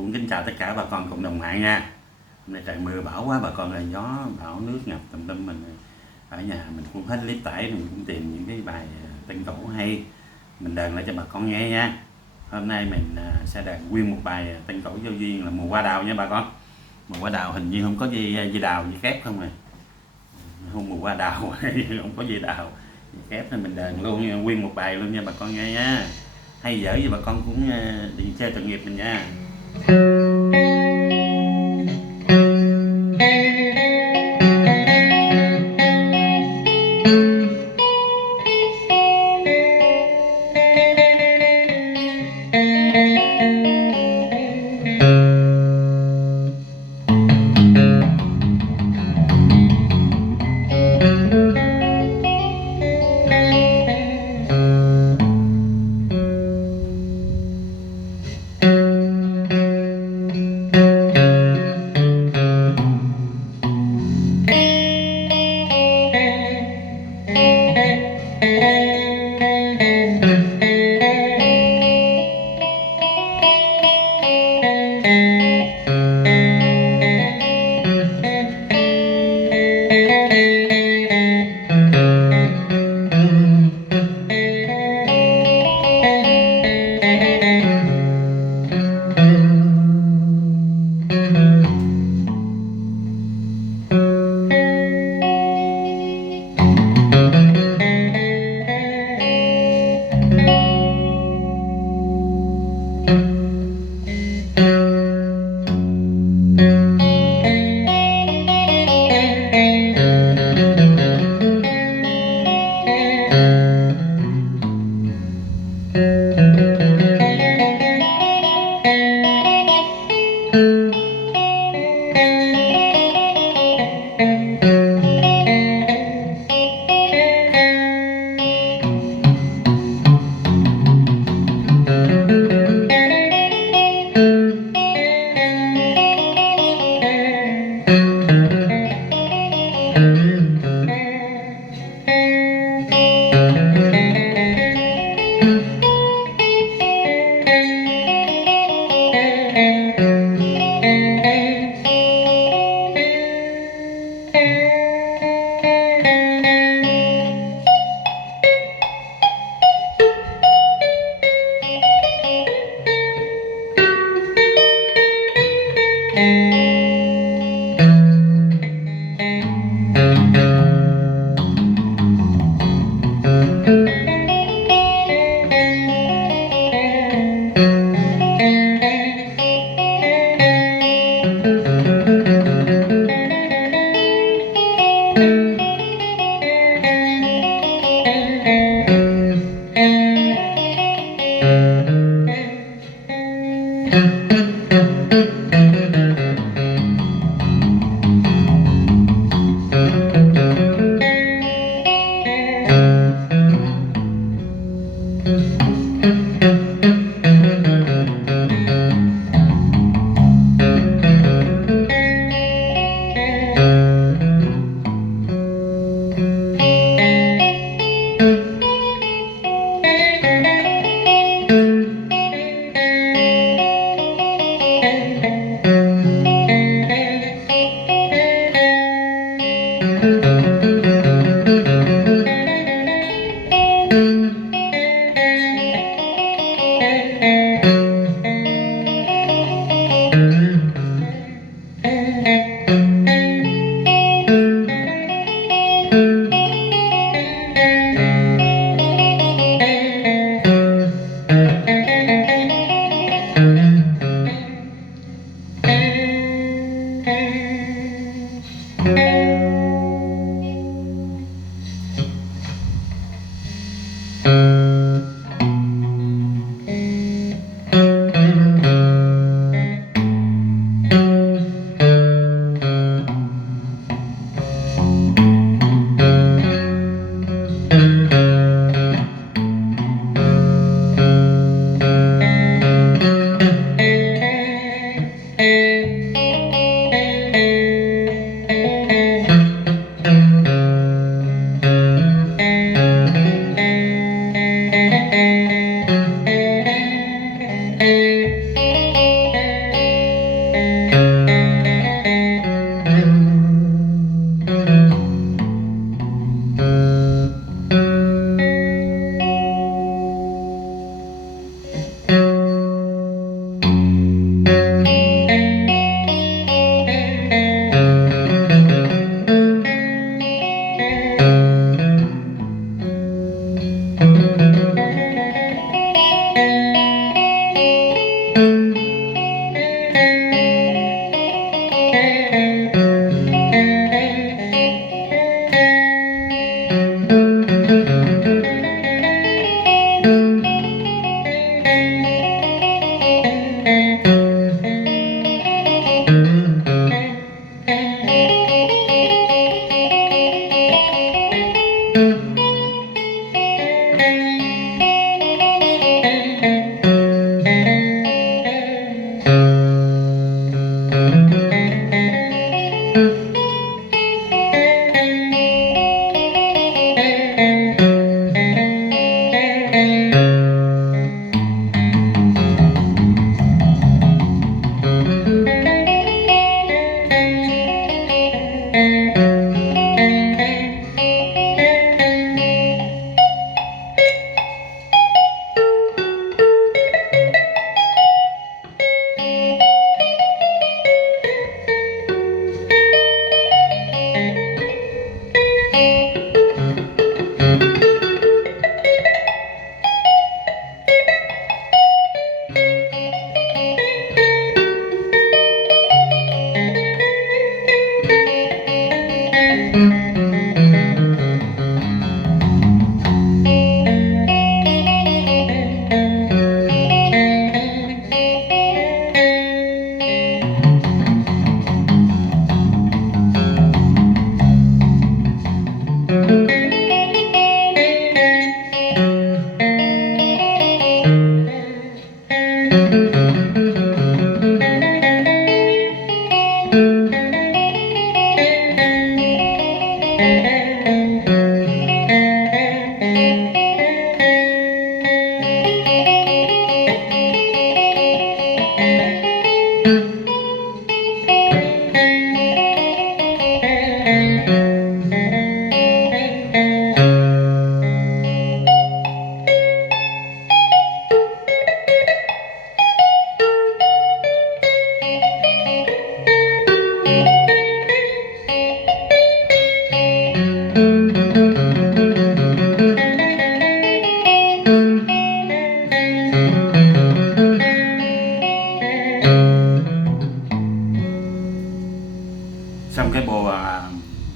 cũng kính chào tất cả bà con cộng đồng mạng nha. Hôm nay trời mưa bão quá, bà con là gió bão nước ngập tùm lum, mình ở nhà mình cũng hết clip tải, mình cũng tìm những cái bài tân cổ hay mình đờn lại cho bà con nghe nha. Hôm nay mình sẽ đờn nguyên một bài tân cổ vô duyên là Mùa Hoa Đào nha bà con. Mùa Hoa Đào hình như không có dây đào, dây kép không rồi, không Mùa Hoa Đào không có dây đào dây kép nên mình đờn luôn nguyên một bài luôn nha bà con nghe nha. Hay dở gì bà con cũng điện chơi tội nghiệp mình nha. Xong cái bộ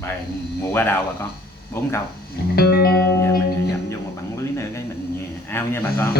bài Mùa Hoa Đào bà con, 4 câu. Giờ mình dặm vô một bản lý nữa cái mình ao nha bà con.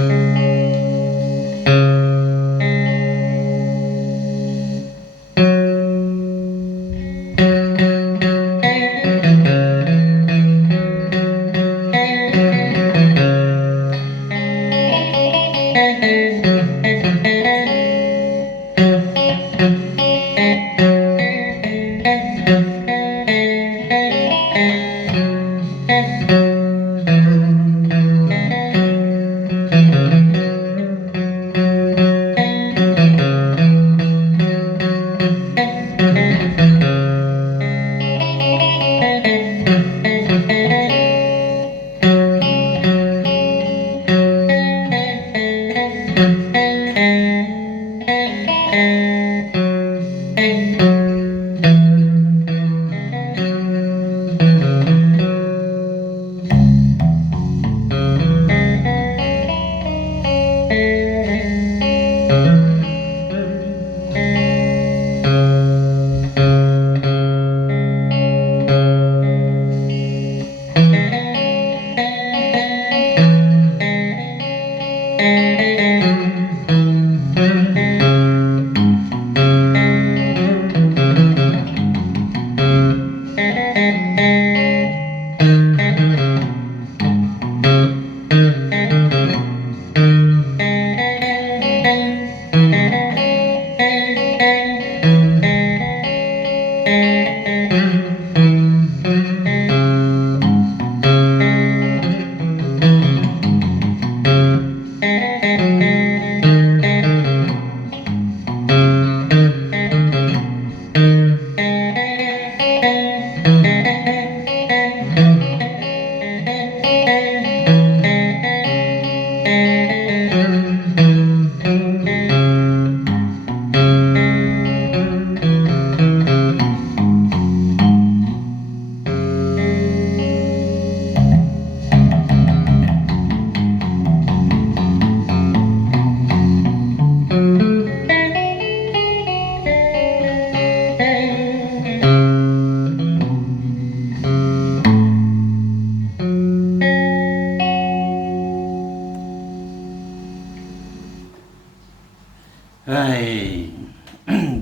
Ây,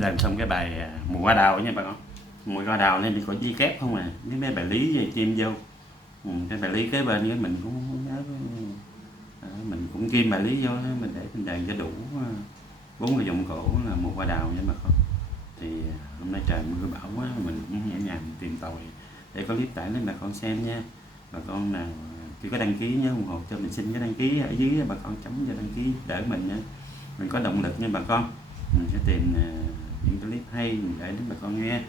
làm xong cái bài Mùa Hoa Đào nha bà con. Mùa Hoa Đào nên có ghi kép không à, với mấy bài lý về chim vô. Cái bài lý kế bên cái mình cũng không nhớ, mình cũng kim bài lý vô, mình để mình đàn cho đủ 4 cái dụng cụ là Mùa Hoa Đào nha bà con. Thì hôm nay trời mưa bão quá, mình cũng ở nhà mình tìm tòi để có clip tải lên bà con xem nha. Bà con nào chưa có đăng ký nhớ ủng hộ cho mình, xin cái đăng ký ở dưới, bà con chấm cho đăng ký đỡ mình nha, mình có động lực nha bà con. Mình sẽ tìm những clip hay mình để đến bà con nghe.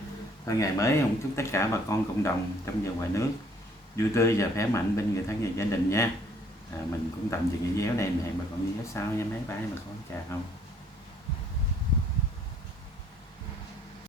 Thôi ngày mới cũng chúc tất cả bà con cộng đồng trong và ngoài nước vui tươi và khỏe mạnh bên người thân và gia đình nha. Mình cũng tạm dừng video đây, mình hẹn bà con video sau nha, mấy bye bà con, chào.